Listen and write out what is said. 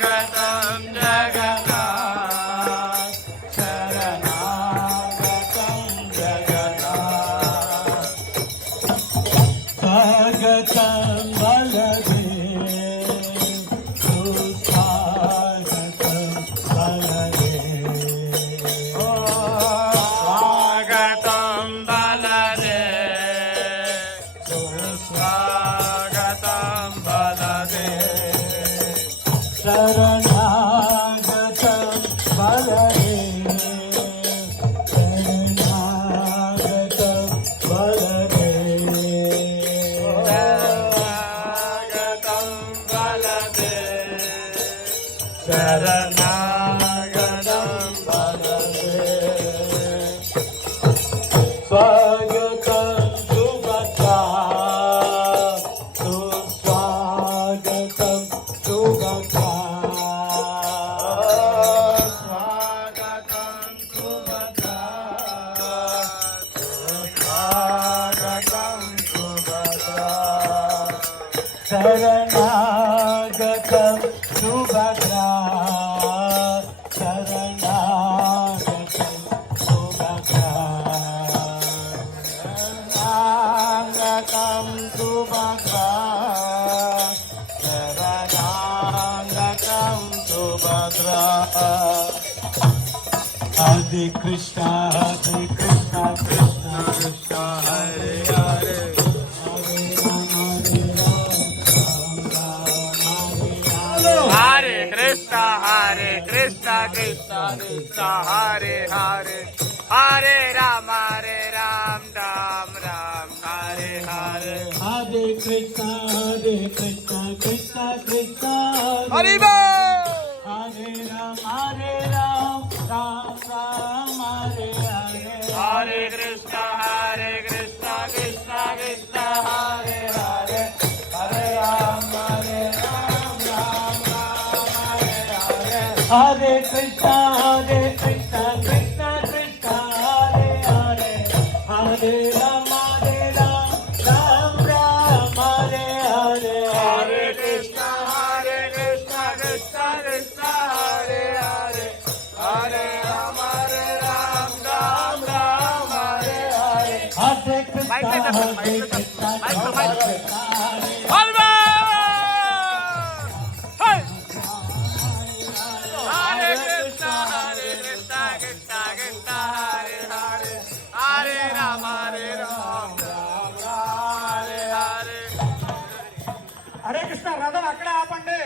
शरणागतं जगन्नाथ शरणागतं जगन्नाथ स्वागतं बलदेव सुस्वागतं बलदेव स्वागतं बलदेव सुस्वागतं बलदेव शरणागतं बलदेव शरणागतं बलदेव शरणागतं बलदेव शरणागतं बलदेव स्वागतं सुभद्रा सुस्वागतं सुभद्रा स्वागतं सुभद्रा सुस्वागतं सुभद्रा शरणागतं सुभद्रा शरणागतं सुभद्रा शरणागतं सुभद्रा शरणागतं सुभद्रा हरे कृष्णा कृष्णा कृष्णा हरे हरे हरे कृष्णा कृष्णा कृष्णा हरे हरे हरे राम राम राम हरे हरे हरे कृष्णा कृष्णा कृष्णा हरे हरे राम राम राम हरे हरे हरे कृष्णा कृष्णा कृष्णा हरे हरे हरे राम राम राम हरे हरे हरे कृष्णा कृष्णा कृष्णा हरे हरे हरे राम राम राम हरे हरे हरे कृष्णा कृष्णा कृष्णा हरे हरे हरे राम राम राम हरे हरे हरे कृष्णा कृष्णा हरे कृष्णा कृष्णा कृष्णा हरे हरे हरे राम राम हरे हरे हरे कृष्णा राधा वाकडा पांडे